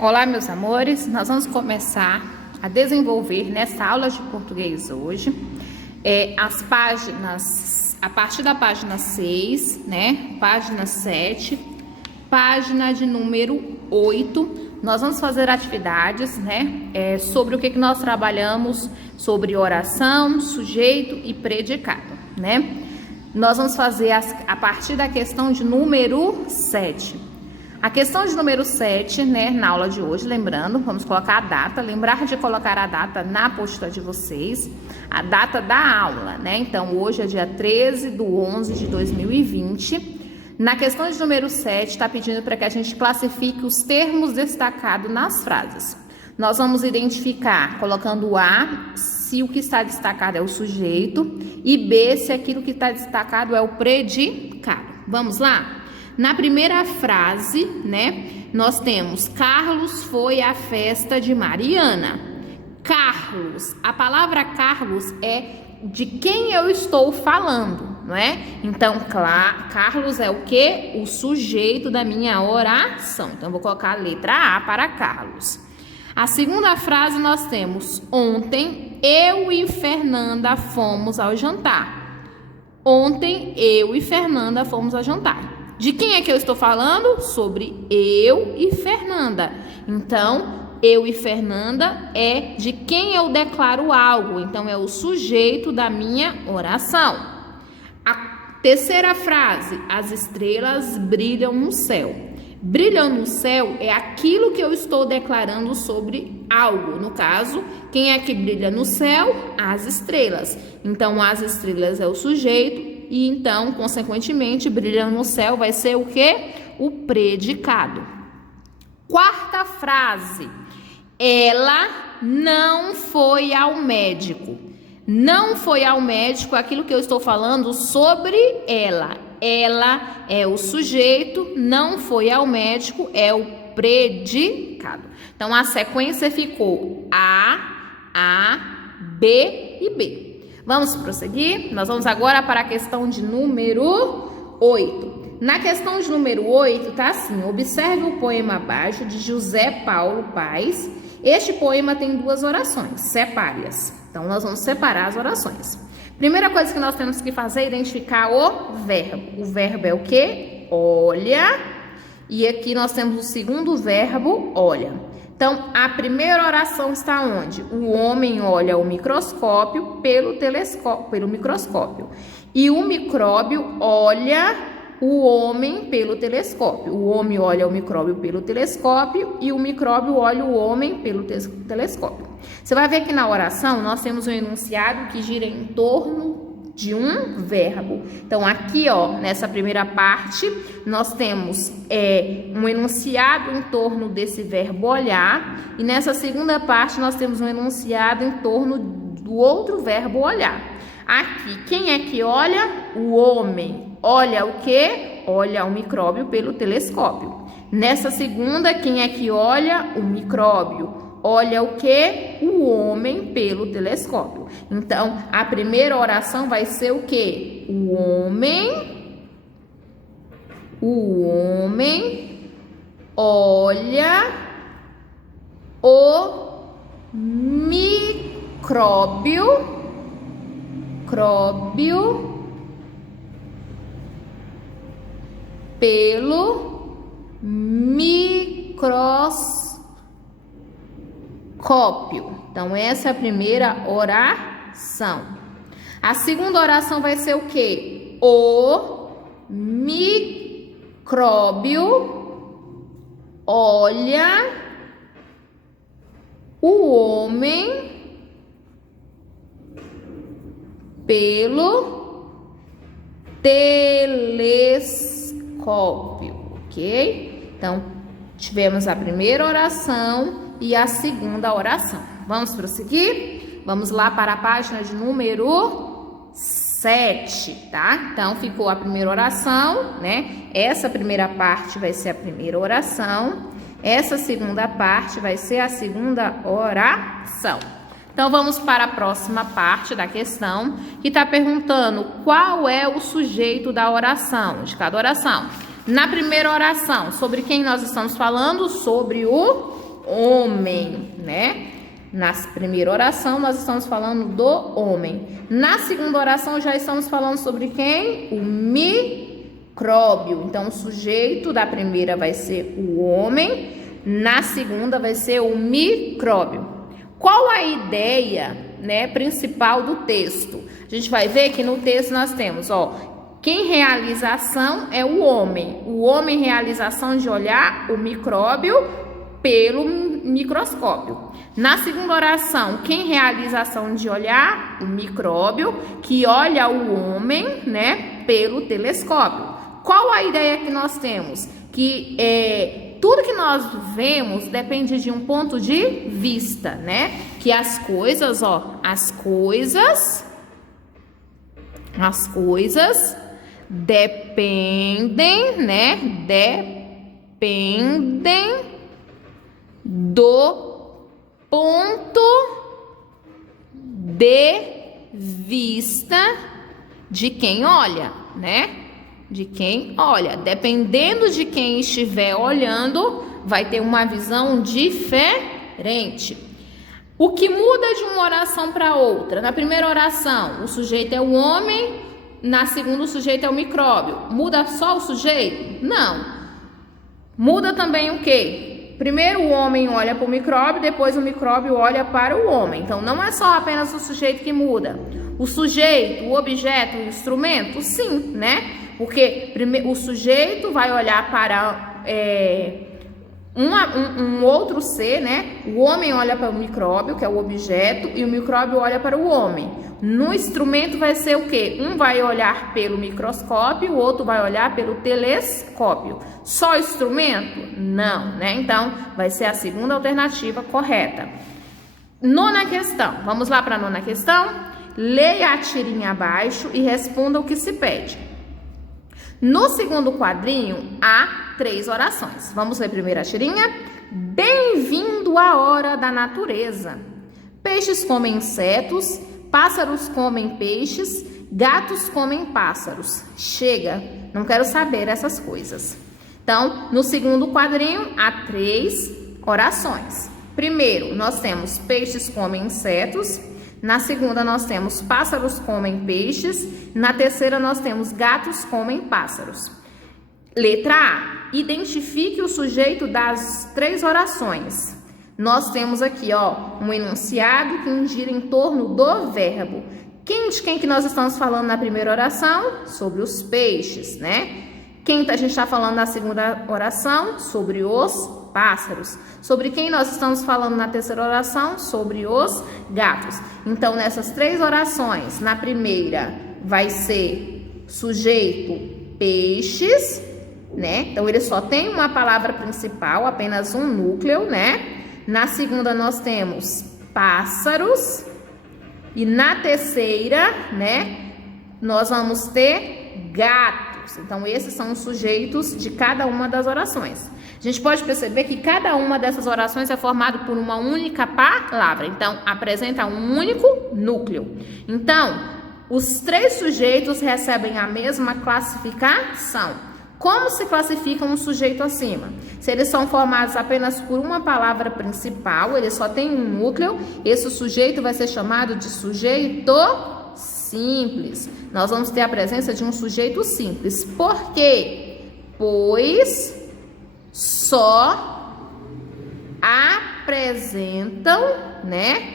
Olá, meus amores, nós vamos começar a desenvolver nessa aula de português hoje as páginas, a partir da página 6, né, página 7, página de número 8, nós vamos fazer atividades, né, sobre o que nós trabalhamos, sobre oração, sujeito e predicado, né. Nós vamos fazer a partir da questão de número 7. A questão de número 7, né, na aula de hoje, lembrando, vamos colocar a data, lembrar de colocar a data na apostila de vocês, a data da aula, né, então hoje é dia 13/11/2020, na questão de número 7, está pedindo para que a gente classifique os termos destacados nas frases. Nós vamos identificar, colocando A, se o que está destacado é o sujeito, e B, se aquilo que está destacado é o predicado. Vamos lá? Na primeira frase, né, nós temos Carlos foi à festa de Mariana. Carlos, a palavra Carlos é de quem eu estou falando, não é? Então, Carlos é o quê? O sujeito da minha oração. Então, eu vou colocar a letra A para Carlos. A segunda frase nós temos ontem eu e Fernanda fomos ao jantar. Ontem eu e Fernanda fomos ao jantar. De quem é que eu estou falando? Sobre eu e Fernanda. Então, eu e Fernanda é de quem eu declaro algo. Então, é o sujeito da minha oração. A terceira frase, as estrelas brilham no céu. Brilham no céu é aquilo que eu estou declarando sobre algo. No caso, quem é que brilha no céu? As estrelas. Então, as estrelas é o sujeito. E então, consequentemente, brilhando no céu vai ser o quê? O predicado. Quarta frase. Ela não foi ao médico. Não foi ao médico, aquilo que eu estou falando sobre ela. Ela é o sujeito, não foi ao médico, é o predicado. Então, a sequência ficou A, B e B. Vamos prosseguir? Nós vamos agora para a questão de número 8. Na questão de número 8, tá assim, observe o poema abaixo de José Paulo Paes. Este poema tem duas orações, separe-as. Então, nós vamos separar as orações. Primeira coisa que nós temos que fazer é identificar o verbo. O verbo é o quê? Olha. E aqui nós temos o segundo verbo, olha. Então, a primeira oração está onde? O homem olha o microscópio pelo microscópio. E o micróbio olha o homem pelo telescópio. O homem olha o micróbio pelo telescópio e o micróbio olha o homem pelo telescópio. Você vai ver que na oração nós temos um enunciado que gira em torno de um verbo. Então, aqui, ó, nessa primeira parte, nós temos um enunciado em torno desse verbo olhar, e nessa segunda parte nós temos um enunciado em torno do outro verbo olhar. Aqui, quem é que olha? O homem. Olha o quê? Olha o micróbio pelo telescópio. Nessa segunda, quem é que olha? O micróbio. Olha o que? O homem pelo telescópio. Então, a primeira oração vai ser o que? O homem olha o micróbio pelo microscópio. Então, essa é a primeira oração. A segunda oração vai ser o quê? O micróbio olha o homem pelo telescópio, ok? Então, tivemos a primeira oração e a segunda oração. Vamos prosseguir? Vamos lá para a página de número 7, tá? Então, ficou a primeira oração, né? Essa primeira parte vai ser a primeira oração. Essa segunda parte vai ser a segunda oração. Então, vamos para a próxima parte da questão, que está perguntando qual é o sujeito da oração, de cada oração. Na primeira oração, sobre quem nós estamos falando? Sobre o homem, né? Na primeira oração, nós estamos falando do homem. Na segunda oração, já estamos falando sobre quem? O micróbio. Então, o sujeito da primeira vai ser o homem, na segunda vai ser o micróbio. Qual a ideia, né, principal do texto? A gente vai ver que no texto nós temos, quem realiza a ação é o homem. O homem realiza a ação de olhar o micróbio pelo microscópio. Na segunda oração, quem realiza a ação de olhar o micróbio, que olha o homem, né, pelo telescópio. Qual a ideia que nós temos? Que tudo que nós vemos depende de um ponto de vista, né? Que as coisas, as coisas dependem, né? Dependem do ponto de vista de quem olha, né? De quem olha. Dependendo de quem estiver olhando, vai ter uma visão diferente. O que muda de uma oração para outra? Na primeira oração, o sujeito é o homem, na segunda, o sujeito é o micróbio. Muda só o sujeito? Não. Muda também o quê? Primeiro o homem olha para o micróbio, depois o micróbio olha para o homem. Então, não é só apenas o sujeito que muda. O sujeito, o objeto, o instrumento, sim, né? Porque o sujeito vai olhar para um outro ser, né? O homem olha para o micróbio, que é o objeto, e o micróbio olha para o homem. No instrumento vai ser o quê? Um vai olhar pelo microscópio, o outro vai olhar pelo telescópio. Só instrumento? Não, né? Então, vai ser a segunda alternativa correta. Nona questão. Vamos lá para a nona questão? Leia a tirinha abaixo e responda o que se pede. No segundo quadrinho, há 3 orações. Vamos ler primeiro a tirinha? Bem-vindo à hora da natureza. Peixes comem insetos, pássaros comem peixes, gatos comem pássaros. Chega, não quero saber essas coisas. Então, no segundo quadrinho, há 3 orações. Primeiro, nós temos peixes comem insetos. Na segunda, nós temos pássaros comem peixes. Na terceira, nós temos gatos comem pássaros. Letra A. Identifique o sujeito das 3 orações. Nós temos aqui, um enunciado que gira em torno do verbo. De quem que nós estamos falando na primeira oração? Sobre os peixes, né? Quem a gente está falando na segunda oração? Sobre os pássaros. Sobre quem nós estamos falando na terceira oração? Sobre os gatos. Então, nessas 3 orações, na primeira vai ser sujeito peixes, né? Então, ele só tem uma palavra principal, apenas um núcleo, né? Na segunda, nós temos pássaros. E na terceira, né, nós vamos ter gatos. Então, esses são os sujeitos de cada uma das orações. A gente pode perceber que cada uma dessas orações é formada por uma única palavra. Então, apresenta um único núcleo. Então, os 3 sujeitos recebem a mesma classificação. Como se classifica um sujeito acima? Se eles são formados apenas por uma palavra principal, ele só tem um núcleo, esse sujeito vai ser chamado de sujeito simples. Nós vamos ter a presença de um sujeito simples. Por quê? Pois só apresentam, né?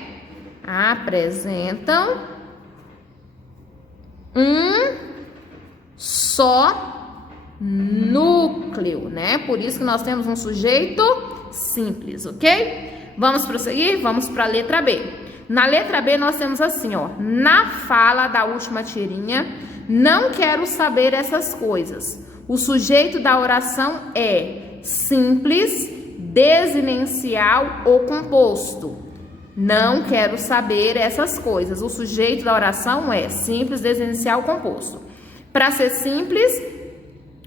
Apresentam um só núcleo, né? Por isso que nós temos um sujeito simples, ok? Vamos prosseguir? Vamos para a letra B. Na letra B nós temos assim, na fala da última tirinha, não quero saber essas coisas. O sujeito da oração é simples, desinencial ou composto. Não quero saber essas coisas. O sujeito da oração é simples, desinencial ou composto. Para ser simples,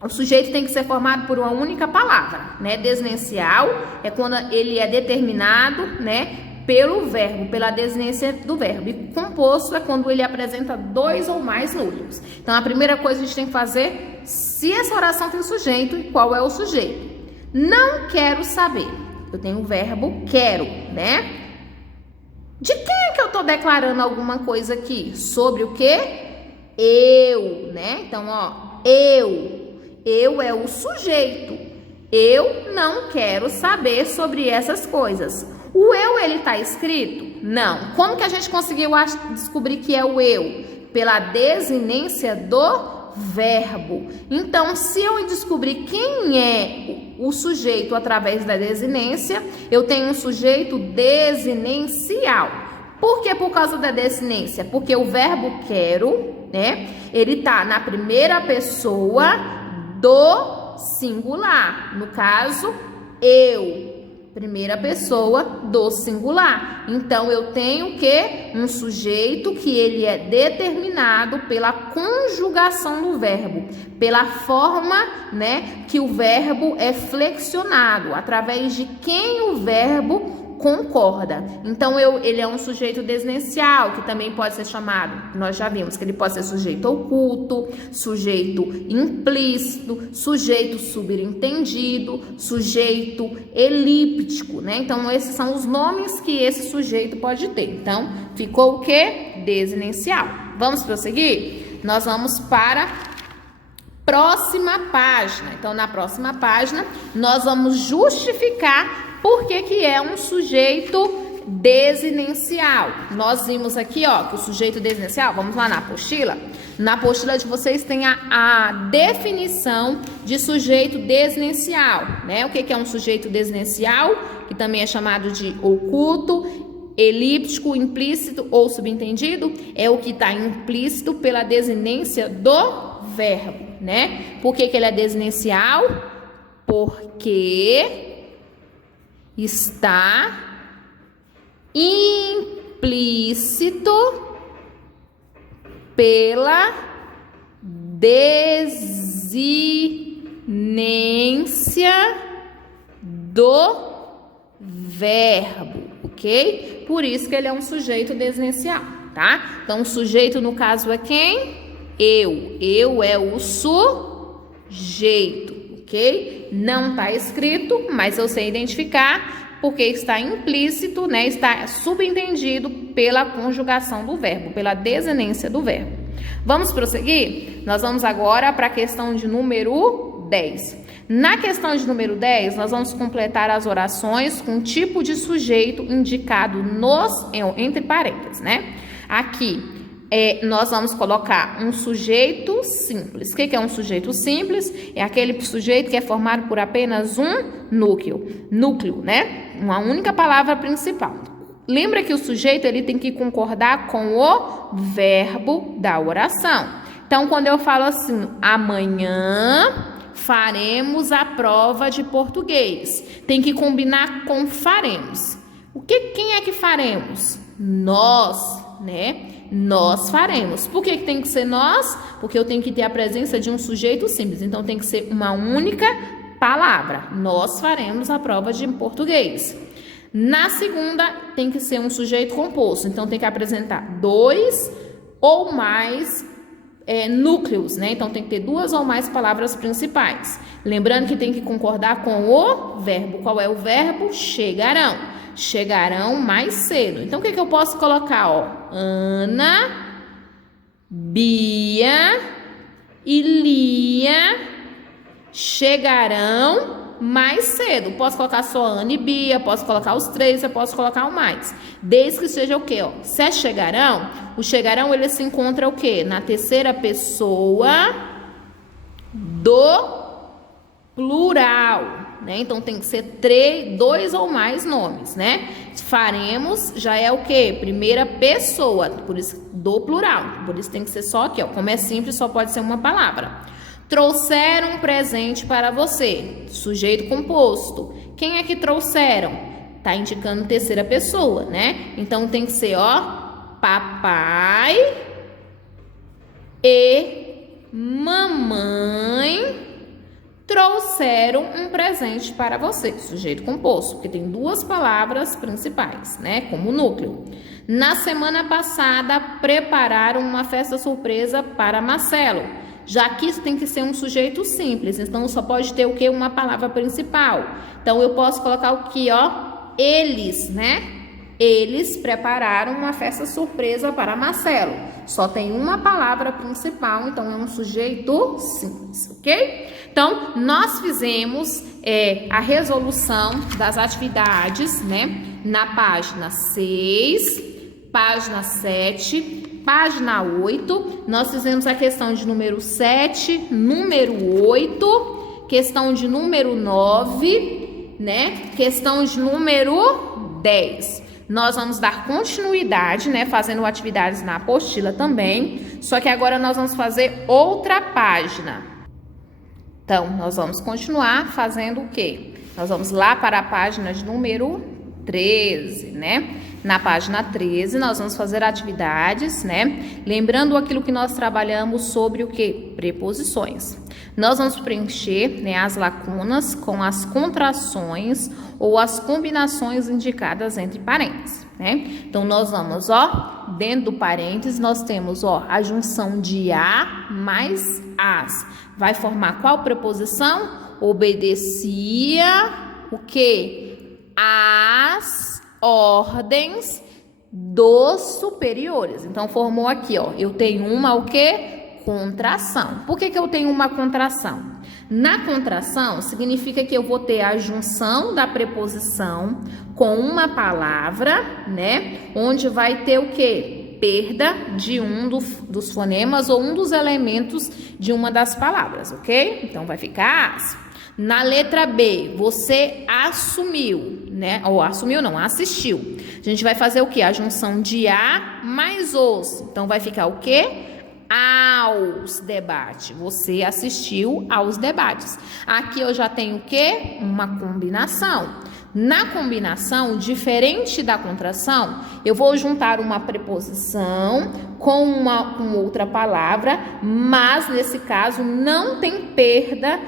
o sujeito tem que ser formado por uma única palavra, né? Desinencial é quando ele é determinado, né, pelo verbo, pela desinência do verbo. E composto é quando ele apresenta 2 ou mais núcleos. Então, a primeira coisa que a gente tem que fazer, se essa oração tem sujeito, qual é o sujeito? Não quero saber. Eu tenho o verbo quero, né? De quem é que eu tô declarando alguma coisa aqui? Sobre o quê? Eu, né? Então, ó, eu. Eu é o sujeito. Eu não quero saber sobre essas coisas. O eu, ele tá escrito? Não. Como que a gente conseguiu descobrir que é o eu? Pela desinência do verbo. Então, se eu descobrir quem é o sujeito através da desinência, eu tenho um sujeito desinencial. Por que por causa da desinência? Porque o verbo quero, né? Ele tá na primeira pessoa do singular. No caso, eu. Primeira pessoa do singular. Então, eu tenho o quê? Um sujeito que ele é determinado pela conjugação do verbo, pela forma, né, que o verbo é flexionado, através de quem o verbo concorda. Então, ele é um sujeito desinencial, que também pode ser chamado, nós já vimos que ele pode ser sujeito oculto, sujeito implícito, sujeito subentendido, sujeito elíptico, né? Então, esses são os nomes que esse sujeito pode ter. Então, ficou o quê? Desinencial. Vamos prosseguir? Nós vamos para a próxima página. Então, na próxima página, nós vamos justificar por que é um sujeito desinencial. Nós vimos aqui, ó, que o sujeito desinencial, vamos lá na apostila. Na apostila de vocês tem a definição de sujeito desinencial, né? O que é um sujeito desinencial? Que também é chamado de oculto, elíptico, implícito ou subentendido. É o que está implícito pela desinência do verbo, né? Por que ele é desinencial? Porque está implícito pela desinência do verbo, ok? Por isso que ele é um sujeito desinencial, tá? Então, o sujeito, no caso, é quem? Eu. Eu é o sujeito, ok? Não está escrito, mas eu sei identificar porque está implícito, né? Está subentendido pela conjugação do verbo, pela desinência do verbo. Vamos prosseguir? Nós vamos agora para a questão de número 10. Na questão de número 10, nós vamos completar as orações com o tipo de sujeito indicado entre parênteses, né? Aqui, nós vamos colocar um sujeito simples. O que é um sujeito simples? É aquele sujeito que é formado por apenas um núcleo, né? Uma única palavra principal. Lembra que o sujeito ele tem que concordar com o verbo da oração. Então, quando eu falo assim, amanhã faremos a prova de português, tem que combinar com faremos. Quem é que faremos? Nós, né? Nós faremos. Por que tem que ser nós? Porque eu tenho que ter a presença de um sujeito simples. Então, tem que ser uma única palavra. Nós faremos a prova de português. Na segunda, tem que ser um sujeito composto. Então, tem que apresentar 2 ou mais núcleos, né? Então, tem que ter 2 ou mais palavras principais. Lembrando que tem que concordar com o verbo. Qual é o verbo? Chegarão. Chegarão mais cedo. Então, o que eu posso colocar? Ó, Ana, Bia e Lia chegarão mais cedo. Posso colocar só Ana e Bia, posso colocar os 3, eu posso colocar o mais. Desde que seja o quê? Ó, se é chegarão, o chegarão ele se encontra o quê? Na terceira pessoa do plural. Né? Então, tem que ser 2 ou mais nomes, né? Faremos já é o quê? Primeira pessoa, por isso do plural. Por isso tem que ser só aqui, ó. Como é simples, só pode ser uma palavra. Trouxeram um presente para você. Sujeito composto. Quem é que trouxeram? Tá indicando terceira pessoa, né? Então, tem que ser, ó, papai e mamãe trouxeram um presente para você, sujeito composto, porque tem 2 palavras principais, né, como núcleo. Na semana passada, prepararam uma festa surpresa para Marcelo. Já que isso tem que ser um sujeito simples, então só pode ter o quê? Uma palavra principal. Então, eu posso colocar o que, ó? Eles, né? Eles prepararam uma festa surpresa para Marcelo. Só tem uma palavra principal, então é um sujeito simples, ok? Então, nós fizemos a resolução das atividades, né? Na página 6, página 7... Página 8, nós fizemos a questão de número 7, número 8, questão de número 9, né? Questão de número 10. Nós vamos dar continuidade, né? Fazendo atividades na apostila também, só que agora nós vamos fazer outra página. Então, nós vamos continuar fazendo o quê? Nós vamos lá para a página de número 13, né? Na página 13, nós vamos fazer atividades, né? Lembrando aquilo que nós trabalhamos sobre o quê? Preposições. Nós vamos preencher, né, as lacunas com as contrações ou as combinações indicadas entre parênteses, né? Então, nós vamos, ó, dentro do parênteses, nós temos, ó, a junção de a mais as. Vai formar qual preposição? Obedecia o quê? As ordens dos superiores. Então, formou aqui, ó, eu tenho uma o quê? Contração. Por que eu tenho uma contração? Na contração, significa que eu vou ter a junção da preposição com uma palavra, né? Onde vai ter o quê? Perda de um dos fonemas ou um dos elementos de uma das palavras, ok? Então, vai ficar as. Na letra B, você assumiu, né? Ou assumiu não, assistiu. A gente vai fazer o quê? A junção de a mais os. Então, vai ficar o quê? Aos debates. Você assistiu aos debates. Aqui eu já tenho o quê? Uma combinação. Na combinação, diferente da contração, eu vou juntar uma preposição com outra palavra, mas nesse caso não tem perda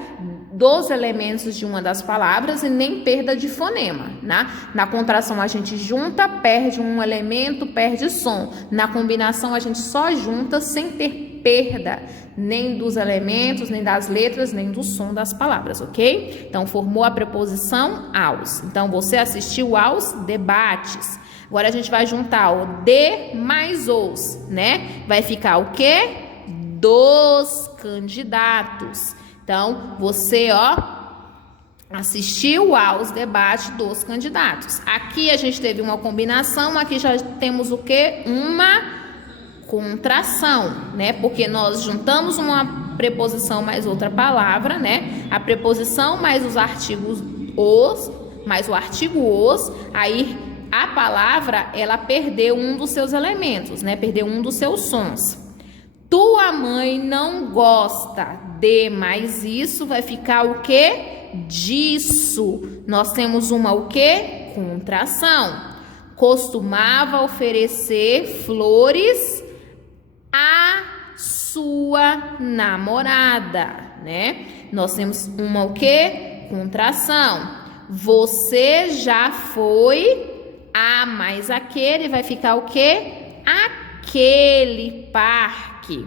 dos elementos de uma das palavras e nem perda de fonema, né? Na contração a gente junta, perde um elemento, perde som. Na combinação a gente só junta sem ter perda nem dos elementos, nem das letras, nem do som das palavras, ok? Então, formou a preposição aos. Então, você assistiu aos debates. Agora, a gente vai juntar o de mais os, né? Vai ficar o quê? Dos candidatos. Então, você, ó, assistiu aos debates dos candidatos. Aqui a gente teve uma combinação, aqui já temos o quê? Uma contração, né? Porque nós juntamos uma preposição mais outra palavra, né? A preposição mais os artigos os, mais o artigo os, aí a palavra, ela perdeu um dos seus elementos, né? Perdeu um dos seus sons. Tua mãe não gosta de, mais isso vai ficar o quê? Disso. Nós temos uma o quê? Contração. Costumava oferecer flores à sua namorada, né? Nós temos uma o quê? Contração. Você já foi a mais aquele, vai ficar o quê? Aquele parque.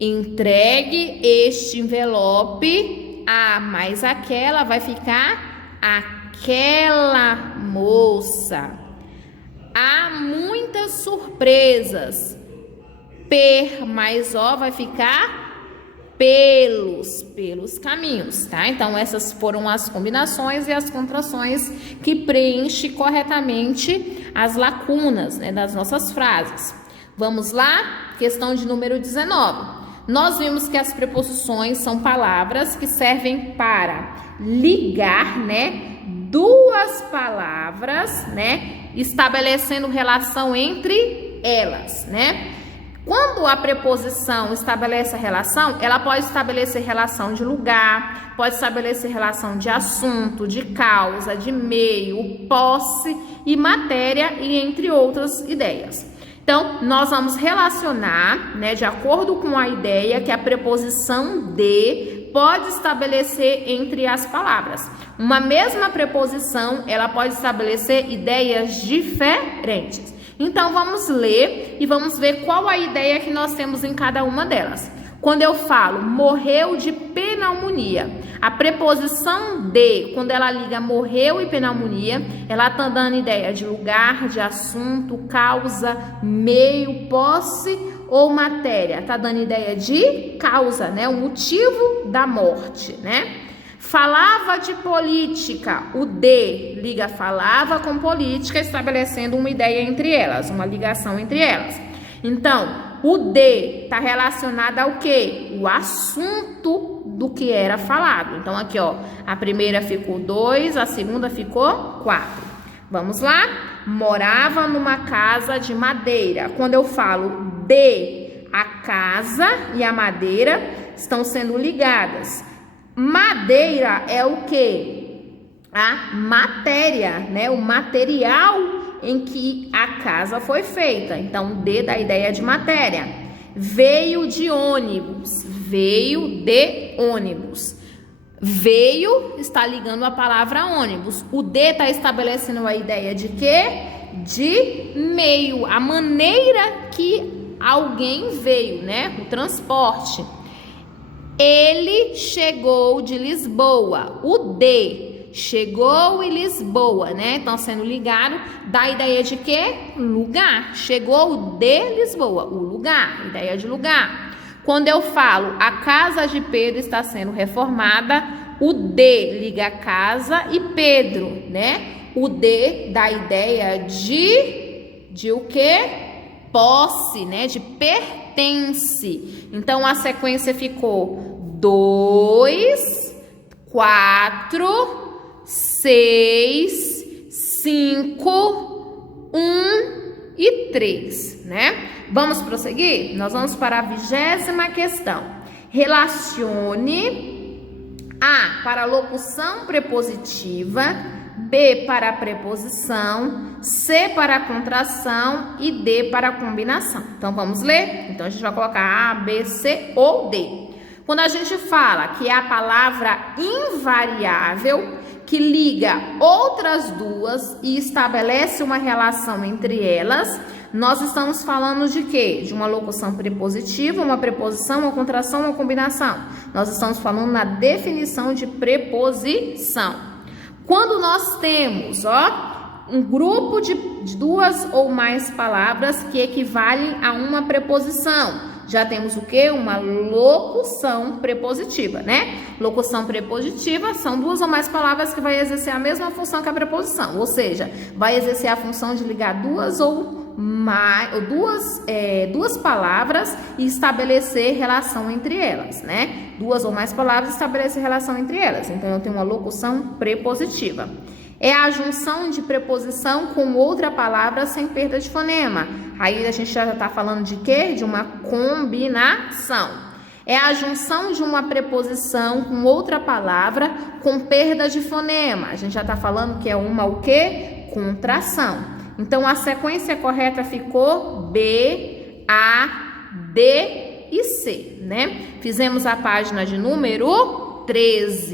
Entregue este envelope a mais aquela, vai ficar aquela moça. Há muitas surpresas. Per mais o vai ficar pelos caminhos, tá? Então, essas foram as combinações e as contrações que preenchem corretamente as lacunas, né, das nossas frases. Vamos lá? Questão de número 19. Nós vimos que as preposições são palavras que servem para ligar, né, duas palavras, né, estabelecendo relação entre elas, né? Quando a preposição estabelece a relação, ela pode estabelecer relação de lugar, pode estabelecer relação de assunto, de causa, de meio, posse e matéria, e entre outras ideias. Então, nós vamos relacionar, né, de acordo com a ideia que a preposição de pode estabelecer entre as palavras. Uma mesma preposição, ela pode estabelecer ideias diferentes. Então, vamos ler e vamos ver qual a ideia que nós temos em cada uma delas. Quando eu falo morreu de pneumonia, a preposição de, quando ela liga morreu e pneumonia, ela está dando ideia de lugar, de assunto, causa, meio, posse ou matéria. Está dando ideia de causa, né? O motivo da morte, né? Falava de política, o de liga falava com política, estabelecendo uma ideia entre elas, uma ligação entre elas. Então, o de está relacionado ao quê? O assunto do que era falado. Então, aqui, ó, a primeira ficou 2, a segunda ficou 4. Vamos lá? Morava numa casa de madeira. Quando eu falo de, a casa e a madeira estão sendo ligadas. Madeira é o quê? A matéria, né? O material em que a casa foi feita. Então, de dá a ideia de matéria. Veio de ônibus. Veio de ônibus. Veio está ligando a palavra ônibus. O de está estabelecendo a ideia de quê? De meio. A maneira que alguém veio, né? O transporte. Ele chegou de Lisboa. O de chegou em Lisboa, né? Então, sendo ligado, dá a ideia de quê? Lugar. Chegou de Lisboa, o lugar, ideia de lugar. Quando eu falo a casa de Pedro está sendo reformada, o de liga a casa e Pedro, né? O de dá a ideia de o quê? Posse, né? De pertence. Então, a sequência ficou 2, 4, 6, 5, 1 e 3, né? Vamos prosseguir? Nós vamos para a 20ª questão. Relacione A para locução prepositiva, B para a preposição, C para a contração e D para a combinação. Então, vamos ler? Então, a gente vai colocar A, B, C ou D. Quando a gente fala que é a palavra invariável, que liga outras duas e estabelece uma relação entre elas, nós estamos falando de quê? De uma locução prepositiva, uma preposição, uma contração, uma combinação. Nós estamos falando na definição de preposição. Quando nós temos, ó, um grupo de duas ou mais palavras que equivalem a uma preposição, já temos o quê? Uma locução prepositiva, né? Locução prepositiva são duas ou mais palavras que vai exercer a mesma função que a preposição, ou seja, vai exercer a função de ligar duas palavras e estabelecer relação entre elas, né? Duas ou mais palavras estabelecer relação entre elas. Então, eu tenho uma locução prepositiva. É a junção de preposição com outra palavra sem perda de fonema. Aí a gente já está falando de quê? De uma combinação. É a junção de uma preposição com outra palavra com perda de fonema. A gente já está falando que é uma o quê? Contração. Então, a sequência correta ficou B, A, D e C, né? Fizemos a página de número 13.